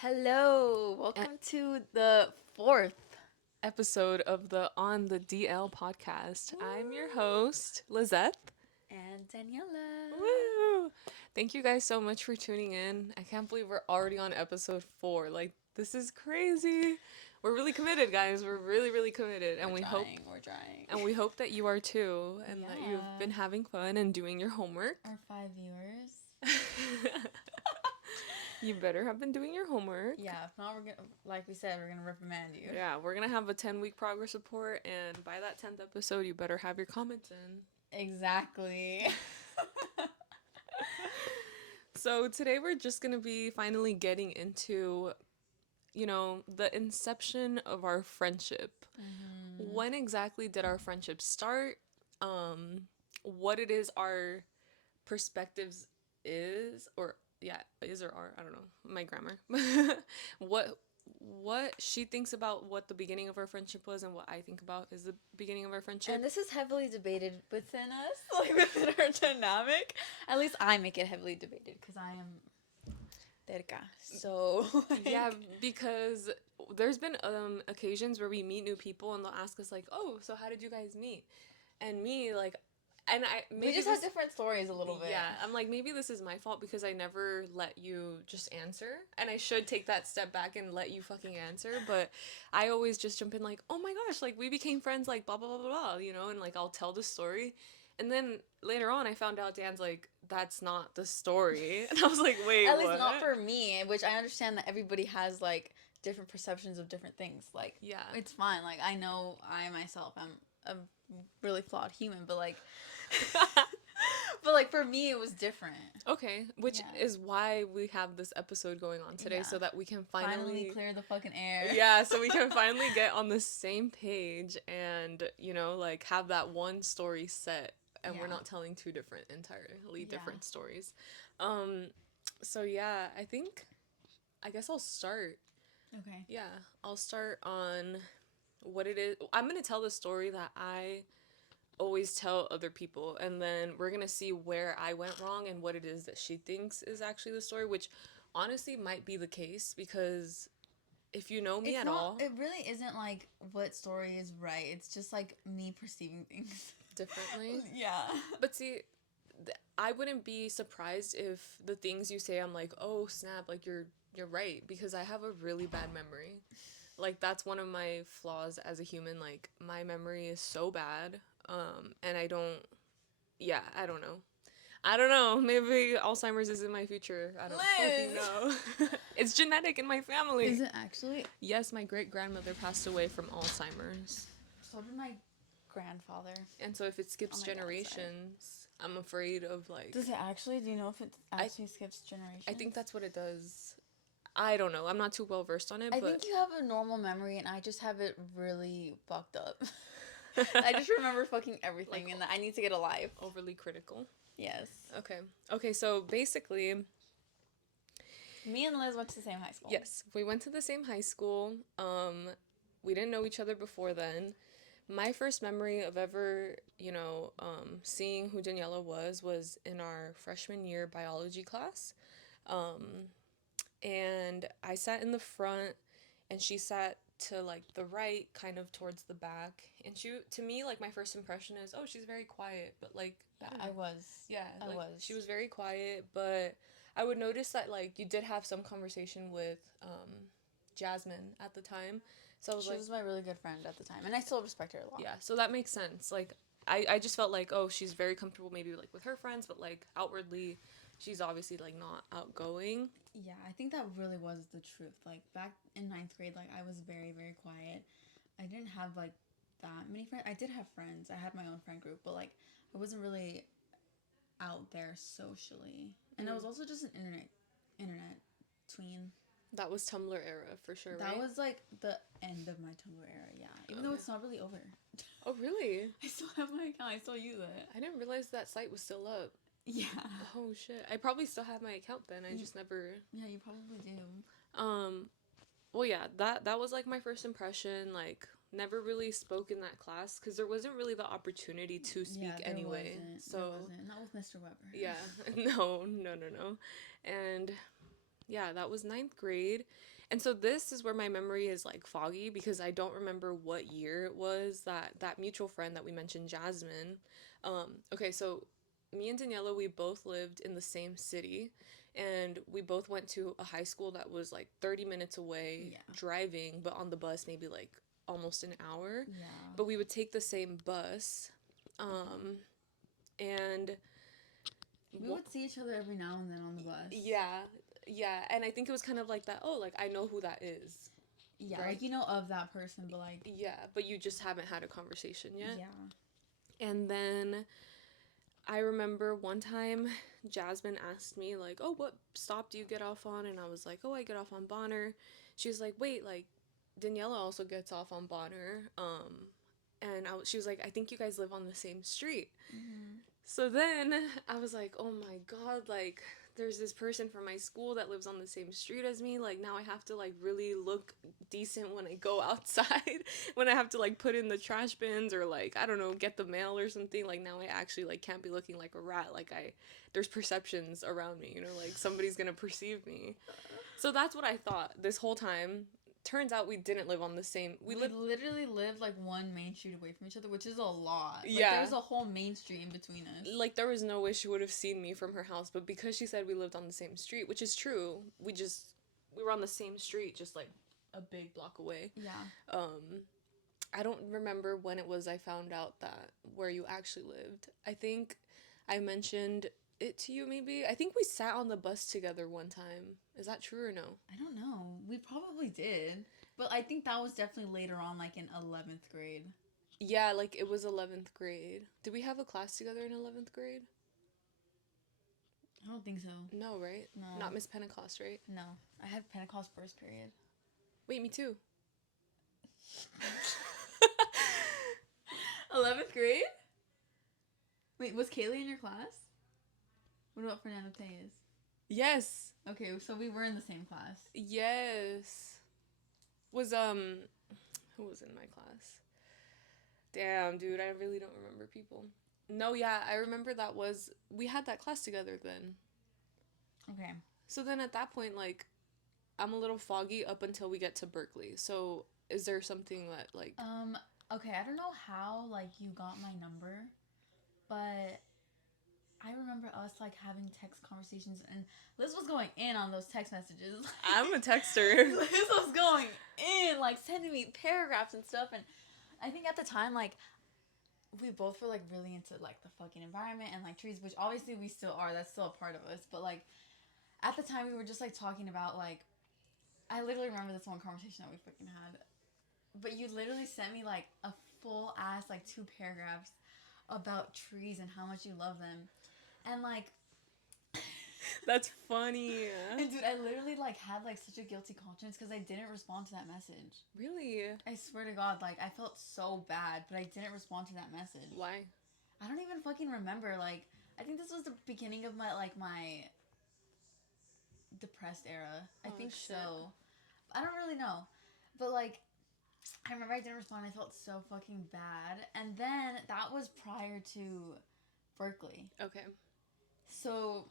Hello, welcome to the fourth. Episode of the On the DL podcast. I'm your host, Lizeth. And Daniella. Woo! Thank you guys so much for tuning in. I can't believe we're already on episode 4. Like, this is crazy. We're really committed, guys. We're really, really committed. We're trying, we're trying. And we hope that you are too, and that you've Yeah. been having fun and doing your homework. Our 5 viewers. You better have been doing your homework. Yeah, if not, we're gonna, like we said, we're gonna reprimand you. Yeah, we're gonna have a 10-week progress report, and by that 10th episode, you better have your comments in. Exactly. So today we're just gonna be finally getting into, the inception of our friendship. When exactly did our friendship start? What it is our perspectives is, or yeah, is or are, I don't know, my grammar. what what she thinks about what the beginning of our friendship was, and what I think about is the beginning of our friendship. And this is heavily debated within us, like within our dynamic. At least I make it heavily debated because I am terca. So Yeah, because there's been occasions where we meet new people and they'll ask us like, "Oh, so how did you guys meet?" And me like, and I maybe we just have different stories a little bit. Yeah, I'm like, maybe this is my fault because I never let you just answer, and I should take that step back and let you fucking answer. But I always just jump in like, "Oh my gosh, like we became friends, like blah blah blah blah blah," and like I'll tell the story. And then later on, I found out Dan's like, "That's not the story," and I was like, "Wait, At what?" least not for me, which I understand that everybody has like different perceptions of different things. Like, Yeah. it's fine. Like, I know I myself am a really flawed human, but like, but like for me, it was different. Okay, which Yeah. is why we have this episode going on today, Yeah. so that we can Finally clear the fucking air. yeah, so we can finally get on the same page and, like have that one story set, and we're Yeah. not telling two entirely Yeah. different stories. Um, so yeah, I guess I'll start. Okay. Yeah, I'll start on what it is. I'm gonna tell the story that I always tell other people, and then we're gonna see where I went wrong and what it is that she thinks is actually the story, which honestly might be the case because if you know me It's at not. all It really isn't like what story is right. It's just like me perceiving things differently. Yeah. But see, I wouldn't be surprised if the things you say I'm like, "Oh, snap, like you're right," because I have a really bad memory. Like that's one of my flaws as a human. Like my memory is so bad. And I don't know. I don't know. Maybe Alzheimer's is in my future. I don't fucking know. It's genetic in my family. Is it actually? Yes, my great grandmother passed away from Alzheimer's. So did my grandfather. And so if it skips On my dad's generations, I'm afraid of like. Does it actually? Do you know if it actually skips generations? I think that's what it does. I don't know. I'm not too well versed on it, I but think you have a normal memory, and I just have it really fucked up. I just remember fucking everything, Like, and I need to get a life. overly critical. Yes. Okay. Okay, so basically, Me and Liz went to the same high school. yes, we went to the same high school. We didn't know each other before then. My first memory of ever, seeing who Daniella was in our freshman year biology class. And I sat in the front, and she sat to like the right, kind of towards the back. And to me, like my first impression is, oh, she's very quiet, but like I was. yeah, I like, was. she was very quiet, but I would notice that like you did have some conversation with Jasmine at the time. So I was She like, was my really good friend at the time, and I still respect her a lot. yeah, so that makes sense. Like I just felt like, oh, she's very comfortable maybe like with her friends, but like outwardly she's obviously like not outgoing. Yeah, I think that really was the truth. Like back in ninth grade, like I was very, very quiet. I didn't have like that many friends. I did have friends. I had my own friend group, but like I wasn't really out there socially. And I was also just an internet tween. That was Tumblr era for sure, That right? was like the end of my Tumblr era, yeah. Even though Okay. it's not really over. Oh, really? I still have my account. I still use it. I didn't realize that site was still up. Yeah. Oh shit. I probably still have my account then. I just never Yeah, you probably do. well yeah, that was like my first impression, like never really spoke in that class cuz there wasn't really the opportunity to speak Yeah, there anyway. wasn't. So There wasn't. Not with Mr. Weber. yeah. No, no, no, no. And Yeah, that was ninth grade. And so this is where my memory is like foggy because I don't remember what year it was that that mutual friend that we mentioned, Jasmine. Okay, so me and Daniela, we both lived in the same city and we both went to a high school that was like 30 minutes away Yeah. driving, but on the bus maybe like almost an hour. Yeah. But we would take the same bus. And We would see each other every now and then on the bus. yeah, yeah, and I think it was kind of like that. Oh, like I know who that is. Yeah, Right? like you know of that person, but like Yeah, but you just haven't had a conversation yet. yeah. And then I remember one time Jasmine asked me like, "Oh, what stop do you get off on?" And I was like, "Oh, I get off on Bonner." She was like, "Wait, like Daniela also gets off on Bonner." And she was like, "I think you guys live on the same street." Mm-hmm. So then I was like, "Oh my god, like there's this person from my school that lives on the same street as me. Like now I have to like really look decent when I go outside, when I have to like put in the trash bins or like I don't know, get the mail or something. Like now I actually like can't be looking like a rat. Like there's perceptions around me, you know, like somebody's going to perceive me." So that's what I thought this whole time. Turns out we didn't live on the same. We literally lived like one main street away from each other, which is a lot. Like, Yeah. there's a whole main street in between us. Like there was no way she would have seen me from her house, but because she said we lived on the same street, which is true, we were on the same street, just like a big block away. Yeah. I don't remember when it was I found out that where you actually lived. I think I mentioned it to you maybe. I think we sat on the bus together one time. Is that true or no? I don't know. We probably did. But I think that was definitely later on, like in 11th grade. Yeah, like it was 11th grade. Did we have a class together in 11th grade? I don't think so. No, right? No. Not Miss Pentecost, right? No. I had Pentecost first period. Wait, me too. 11th grade? Wait, was Kaylee in your class? What about Fernando Tellez? Yes. Okay, so we were in the same class. Yes. Was who was in my class? Damn, dude, I really don't remember people. No, yeah, I remember we had that class together then. Okay. So then at that point, like, I'm a little foggy up until we get to Berkeley. So is there something that like okay, I don't know how like you got my number, but I remember us like having text conversations and Liz was going in on those text messages. I'm a texter. Liz was going in, like sending me paragraphs and stuff, and I think at the time like we both were like really into like the fucking environment and like trees, which obviously we still are. That's still a part of us. But like at the time we were just like talking about like I literally remember this one conversation that we fucking had. But you literally sent me like a full ass like 2 paragraphs about trees and how much you love them. And like That's funny. and dude, I literally like had like such a guilty conscience because I didn't respond to that message. Really? I swear to God, like I felt so bad, but I didn't respond to that message. Why? I don't even fucking remember. Like I think this was the beginning of my depressed era. I think shit. so. I don't really know. But like I remember I didn't respond. I felt so fucking bad. And then that was prior to Berkeley. Okay. So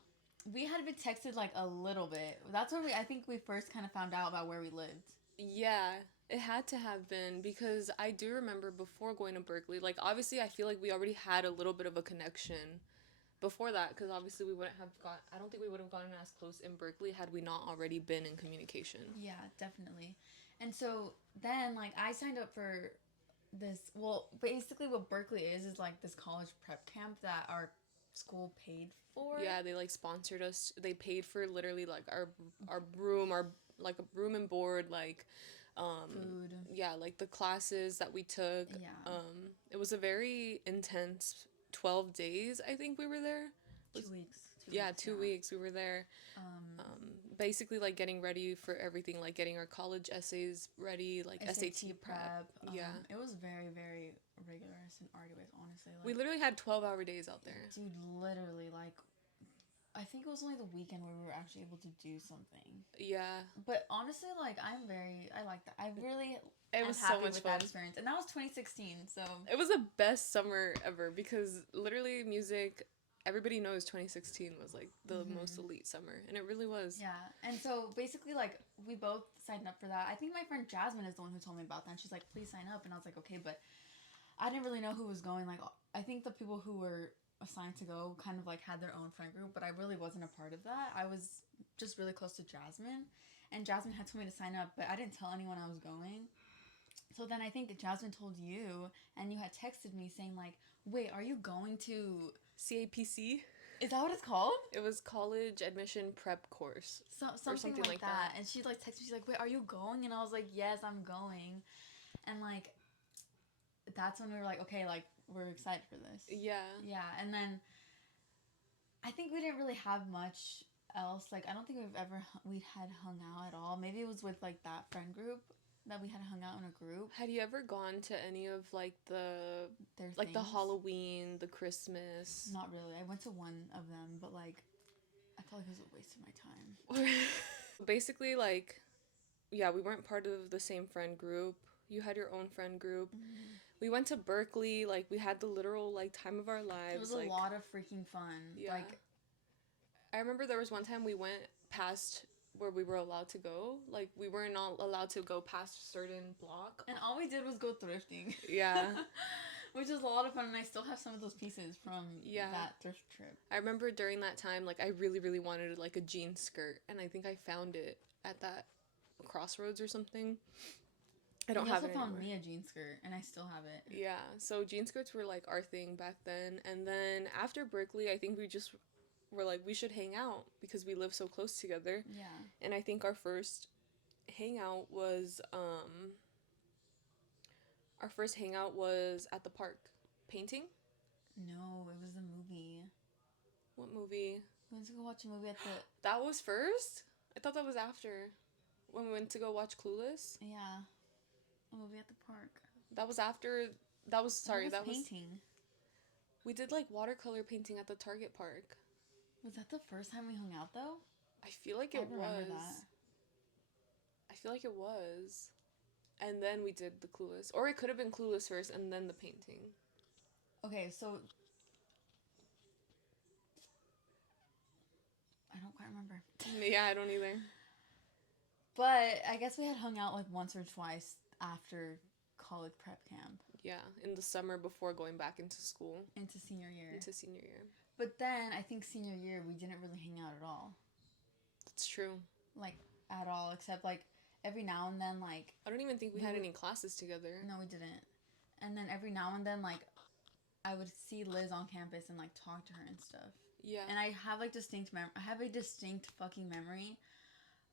we had been texted like a little bit. That's when I think we first kind of found out about where we lived. Yeah, it had to have been because I do remember before going to Berkeley, like obviously I feel like we already had a little bit of a connection before that because obviously I don't think we would have gotten as close in Berkeley had we not already been in communication. Yeah, definitely. And so then like I signed up for this, well, basically what Berkeley is like this college prep camp that our school paid for. Yeah, they like sponsored us. They paid for literally like our room, our like a room and board, like food. Yeah, like the classes that we took. Yeah. It was a very intense 12 days, I think we were there. 2 weeks. 2 weeks we were there. Basically like getting ready for everything, like getting our college essays ready, like SAT prep. Yeah. It was very, very rigorous and arduous, honestly. Like, We literally had 12-hour days out there. dude, literally, like, I think it was only the weekend where we were actually able to do something. Yeah. But honestly, like, I like that. I really It was am happy so much with fun. that experience. And that was 2016, so. It was the best summer ever because literally music everybody knows 2016 was like the most elite summer, and it really was. Yeah, and so basically, like, we both signed up for that. I think my friend Jasmine is the one who told me about that, and she's like, please sign up, and I was like, okay, but I didn't really know who was going. Like, I think the people who were assigned to go kind of like had their own friend group, but I really wasn't a part of that. I was just really close to Jasmine, and Jasmine had told me to sign up, but I didn't tell anyone I was going. So then I think Jasmine told you, and you had texted me saying like, wait, are you going to... CAPC. Is that what it's called? It was college admission prep course. Something like that. And she like texted me, she's like, wait, are you going? And I was like, yes, I'm going. And like, that's when we were like, okay, like, we're excited for this. Yeah. Yeah, and then I think we didn't really have much else. Like, I don't think we had hung out at all. Maybe it was with like that friend group that we had hung out in a group. Had you ever gone to any of like the the Halloween, the Christmas? Not really. I went to one of them, but like I felt like it was a waste of my time. Basically, like, yeah, we weren't part of the same friend group. You had your own friend group. Mm-hmm. We went to Berkeley. Like, we had the literal like time of our lives. It was like, a lot of freaking fun. Yeah. Like, I remember there was one time we went past where we were allowed to go. Like, we weren't all allowed to go past a certain block. And all we did was go thrifting. Yeah. Which is a lot of fun, and I still have some of those pieces from that thrift trip. I remember during that time, like, I really, really wanted, like, a jean skirt, and I think I found it at that Crossroads or something. I don't have it anymore. You also found me a jean skirt, and I still have it. Yeah, so jean skirts were, like, our thing back then, and then after Berkeley, I think we just were like, we should hang out because we live so close together. Yeah. And I think our first hangout was at the park. Painting? No, it was a movie. What movie? We went to go watch a movie at the... That was first? I thought that was after. When we went to go watch Clueless? Yeah. A movie at the park. That was after... That was painting. We did, like, watercolor painting at the Target park. Was that the first time we hung out, though? I feel like it was. I feel like it was. And then we did the Clueless. Or it could have been Clueless first and then the painting. Okay, so... I don't quite remember. Yeah, I don't either. But I guess we had hung out, like, once or twice after college prep camp. Yeah, in the summer before going back into school. Into senior year. But then, I think senior year, we didn't really hang out at all. That's true. Like, at all, except, like, every now and then, like... I don't even think we had any classes together. No, we didn't. And then every now and then, like, I would see Liz on campus and, like, talk to her and stuff. Yeah. And I have, like, I have a distinct fucking memory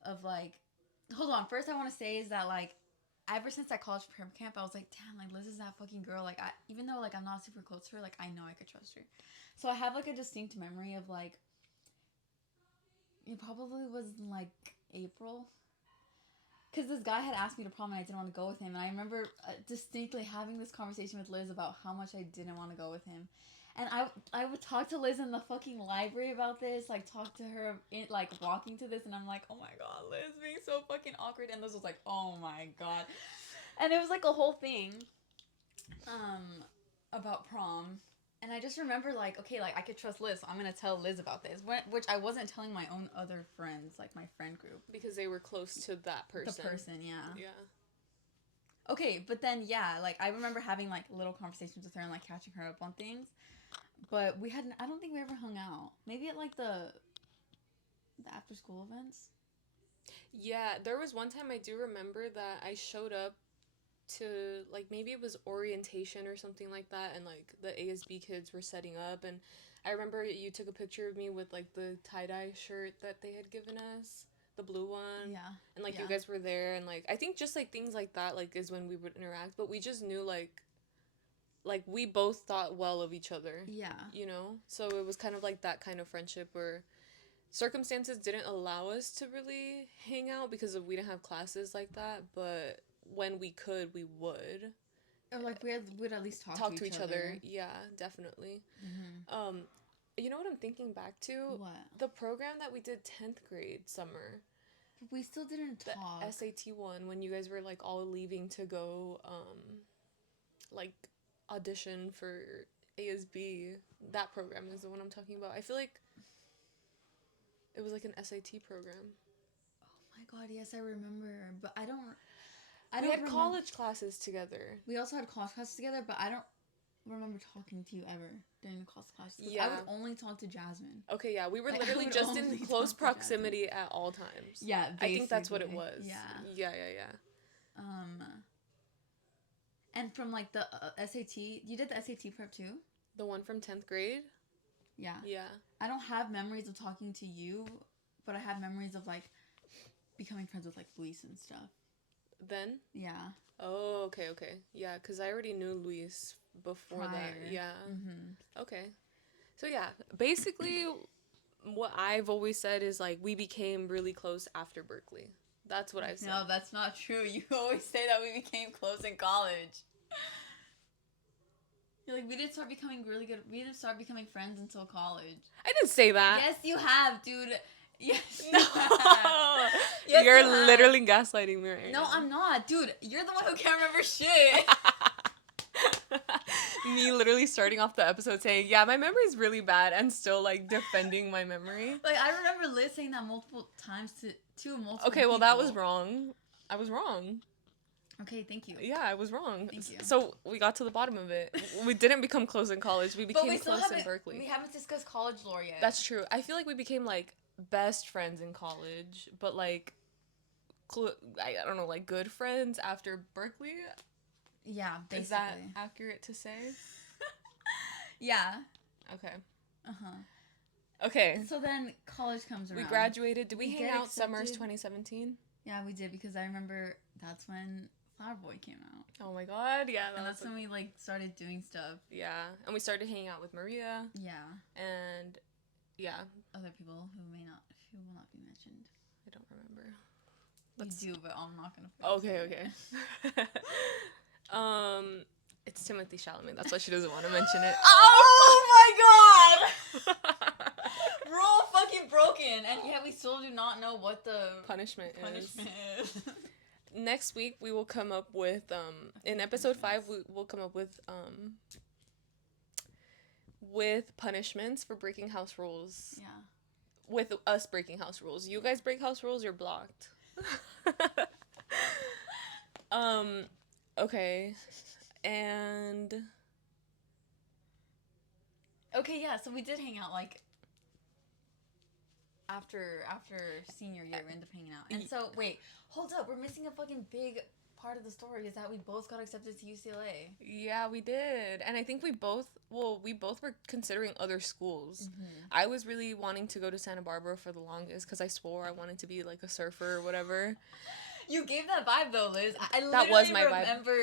of, like... Hold on. First, I want to say is that, like, ever since that college prep camp, I was like, damn, like, Liz is that fucking girl. Like, even though, like, I'm not super close to her, like, I know I could trust her. So I have, like, a distinct memory of, like, it probably was, like, April. Because this guy had asked me to prom and I didn't want to go with him. And I remember distinctly having this conversation with Liz about how much I didn't want to go with him. And I would talk to Liz in the fucking library about this, like, talk to her, like, walking to this, and I'm like, oh my god, Liz being so fucking awkward, and Liz was like, oh my god. And it was, like, a whole thing, about prom, and I just remember, like, okay, like, I could trust Liz, so I'm gonna tell Liz about this, which I wasn't telling my own other friends, like, my friend group. Because they were close to that person. The person, yeah. Yeah. Okay, but then, yeah, like, I remember having, like, little conversations with her and, like, catching her up on things. But I don't think we ever hung out. Maybe at, like, the after-school events? Yeah, there was one time I do remember that I showed up to, like, maybe it was orientation or something like that, and, like, the ASB kids were setting up, and I remember you took a picture of me with, like, the tie-dye shirt that they had given us. The blue one. Yeah. And, like, you guys were there, and, like, I think just, like, things like that, like, is when we would interact, but we just knew, like, we both thought well of each other. Yeah. You know? So it was kind of like that kind of friendship where circumstances didn't allow us to really hang out because we didn't have classes like that, but when we could, we would. Or, like, we'd at least talk to each other. Yeah, definitely. Mm-hmm. You know what I'm thinking back to? What? The program that we did 10th grade summer. But we still didn't talk. The SAT one, when you guys were, like, all leaving to go, like, audition for ASB. That program is the one I'm talking about. I feel like it was like an SAT program. Oh my god, yes, I remember. But I don't We had remember. college classes together. We also had college classes together, but I don't remember talking to you ever during the college classes. Yeah. I would only talk to Jasmine. Okay, yeah, we were Like, literally just in close proximity at all times. Yeah, basically. I think that's what it was. Yeah. Yeah. And from like the SAT, you did the SAT prep too? The one from 10th grade? Yeah. Yeah. I don't have memories of talking to you, but I have memories of like becoming friends with like Luis and stuff. Then? Yeah. Oh, okay. Yeah, because I already knew Luis before that. Yeah. Mm-hmm. Okay. So yeah, basically what I've always said is like we became really close after Berkeley. That's what I've said. No, that's not true. You always say that we became close in college. You're like, we didn't start becoming really good. We didn't start becoming friends until college. I didn't say that. Yes, you have, dude. Yes, no. Yes, you're literally gaslighting me right now. No, I'm not. Dude, you're the one who can't remember shit. Me literally starting off the episode saying, yeah, my memory's really bad and still like defending my memory. Like, I remember Liz saying that multiple times to multiple Okay, well, people. that was wrong. I was wrong. Okay, thank you. Yeah, I was wrong. Thank you. So we got to the bottom of it. We didn't become close in college. We became close in Berkeley. We haven't discussed college lore yet. That's true. I feel like we became like best friends in college, but like, I don't know, like good friends after Berkeley. Yeah, basically. Is that accurate to say? Yeah. Okay. Okay. So then college comes around. We graduated. Did we hang out summers 2017? Yeah, we did, because I remember that's when Flower Boy came out. Oh my god, yeah. And that's when we like started doing stuff. Yeah, and we started hanging out with Maria. Yeah. And yeah. Other people who will not be mentioned. I don't remember. You do, but I'm not gonna. Okay. It's Timothy Chalamet. That's why she doesn't want to mention it. Oh my god! Rule fucking broken, and yeah, we still do not know what the punishment is. is. Next week we will come up with in episode 5 we'll come up with punishments for breaking house rules. Yeah. With us breaking house rules. You guys break house rules, you're blocked. Okay. And okay, yeah, so we did hang out like after senior year. We ended up hanging out. And so wait, hold up, we're missing a fucking big part of the story, is that we both got accepted to UCLA. Yeah, we did. And I think we both were considering other schools. Mm-hmm. I was really wanting to go to Santa Barbara for the longest because I swore I wanted to be like a surfer or whatever. You gave that vibe though, Liz. I that was my remember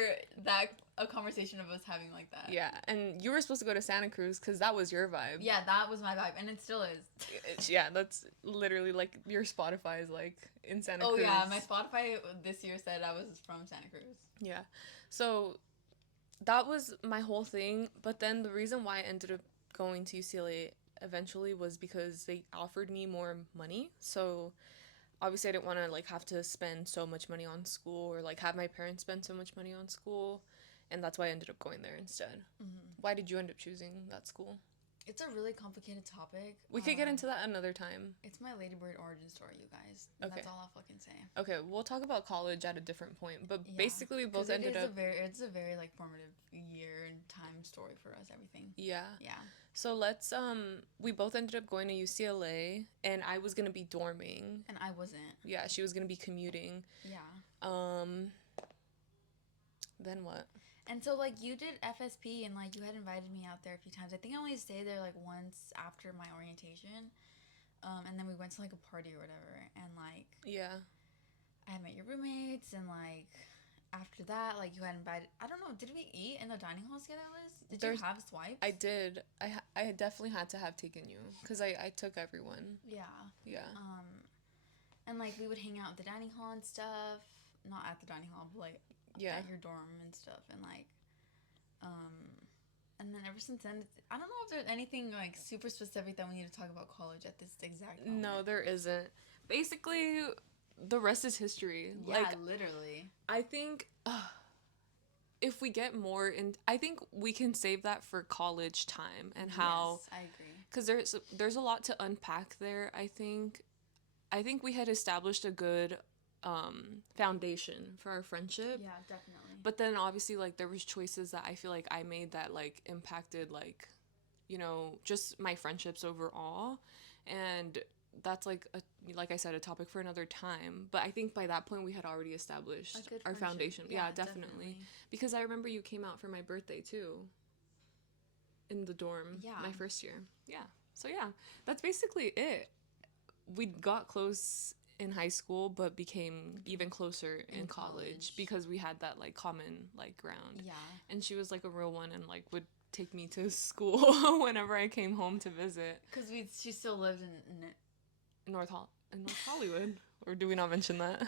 that a conversation of us having like that. Yeah, and you were supposed to go to Santa Cruz because that was your vibe. Yeah, that was my vibe, and it still is. Yeah, that's literally like your Spotify is like in Santa Cruz. Oh yeah, my Spotify this year said I was from Santa Cruz. Yeah, so that was my whole thing. But then the reason why I ended up going to UCLA eventually was because they offered me more money. So obviously I didn't want to like have to spend so much money on school or like have my parents spend so much money on school, and that's why I ended up going there instead. Mm-hmm. Why did you end up choosing that school? It's a really complicated topic. We could get into that another time. It's my Ladybird origin story, you guys. Okay. That's all I'll fucking say. Okay, we'll talk about college at a different point, but basically we both ended up. It's a very like formative year and time story for us. Everything. Yeah. Yeah. So let's we both ended up going to UCLA, and I was gonna be dorming. And I wasn't. Yeah, she was gonna be commuting. Yeah. Then what? And so, like, you did FSP, and, like, you had invited me out there a few times. I think I only stayed there, like, once after my orientation. And then we went to, like, a party or whatever. And, like... Yeah. I had met your roommates, and, like, after that, like, you had invited... I don't know, did we eat in the dining hall together, Liz? Did you have swipes? I did. I definitely had to have taken you, because I took everyone. Yeah. Yeah. And, like, we would hang out at the dining hall and stuff. Not at the dining hall, but, like... Yeah. At your dorm and stuff, and like, and then ever since then, I don't know if there's anything like super specific that we need to talk about college at this exact moment. No, there isn't. Basically, the rest is history. Yeah, like, literally. I think if we get more in, I think we can save that for college time and how, Yes, I agree. because there's a lot to unpack there. I think we had established a good foundation for our friendship. Yeah, definitely. But then obviously like there was choices that I feel like I made that like impacted like, just my friendships overall. And that's like I said, a topic for another time. But I think by that point we had already established A good our friendship. foundation. Yeah, Yeah, definitely. Because I remember you came out for my birthday too. In the dorm. Yeah. My first year. Yeah. So yeah, that's basically it. We got close in high school but became even closer in college because we had that like common like ground. Yeah. And she was like a real one and like would take me to school whenever I came home to visit. Because she still lived in North Hollywood. Or do we not mention that?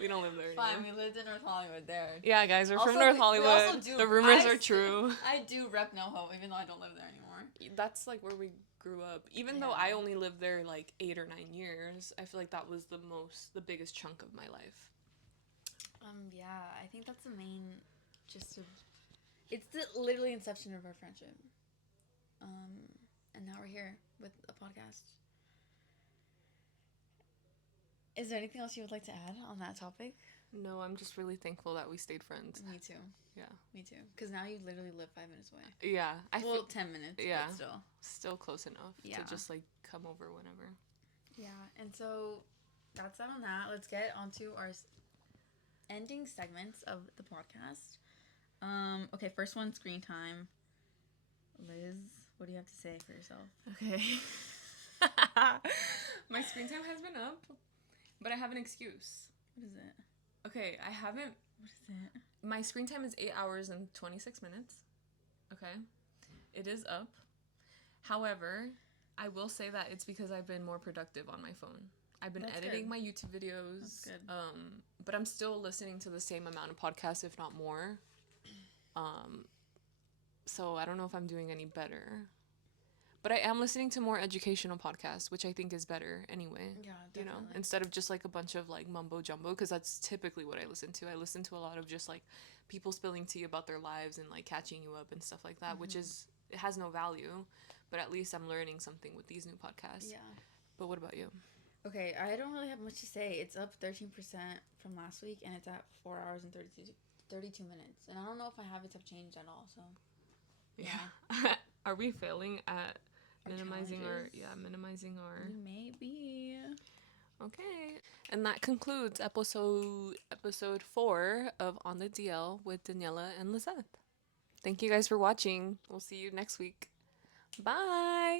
We don't live there Fine, anymore. we lived in North Hollywood there. Yeah, guys, we're Also, from North we Hollywood. also do- The rumors I are true. I do rep NoHo, even though I don't live there anymore. That's like where we grew up. Even though I only lived there like 8 or 9 years, I feel like that was the biggest chunk of my life. Yeah, I think that's the main it's the literally inception of our friendship. And now we're here with a podcast. Is there anything else you would like to add on that topic? No, I'm just really thankful that we stayed friends. Me too. Yeah. Me too. Because now you literally live 5 minutes away. Yeah. 10 minutes, yeah, but still. Still close enough to just like come over whenever. Yeah, and so that's that on that. Let's get onto our ending segments of the podcast. Okay, first one, screen time. Liz, what do you have to say for yourself? Okay. My screen time has been up, but I have an excuse. What is it? Okay, I haven't... What is it? My screen time is 8 hours and 26 minutes. Okay? It is up. However, I will say that it's because I've been more productive on my phone. I've been editing my YouTube videos. That's good. But I'm still listening to the same amount of podcasts, if not more. So I don't know if I'm doing any better. But I am listening to more educational podcasts, which I think is better anyway. Yeah, definitely. Instead of just like a bunch of like mumbo jumbo, because that's typically what I listen to. I listen to a lot of just like people spilling tea about their lives and like catching you up and stuff like that, which it has no value, but at least I'm learning something with these new podcasts. Yeah. But what about you? Okay, I don't really have much to say. It's up 13% from last week, and it's at 4 hours and 32 minutes. And I don't know if my habits have changed at all, so... Yeah. Are we failing at... minimizing challenges? our Maybe. Okay, and that concludes episode 4 of On the DL with Daniella and Lizeth. Thank you guys for watching. We'll see you next week. Bye.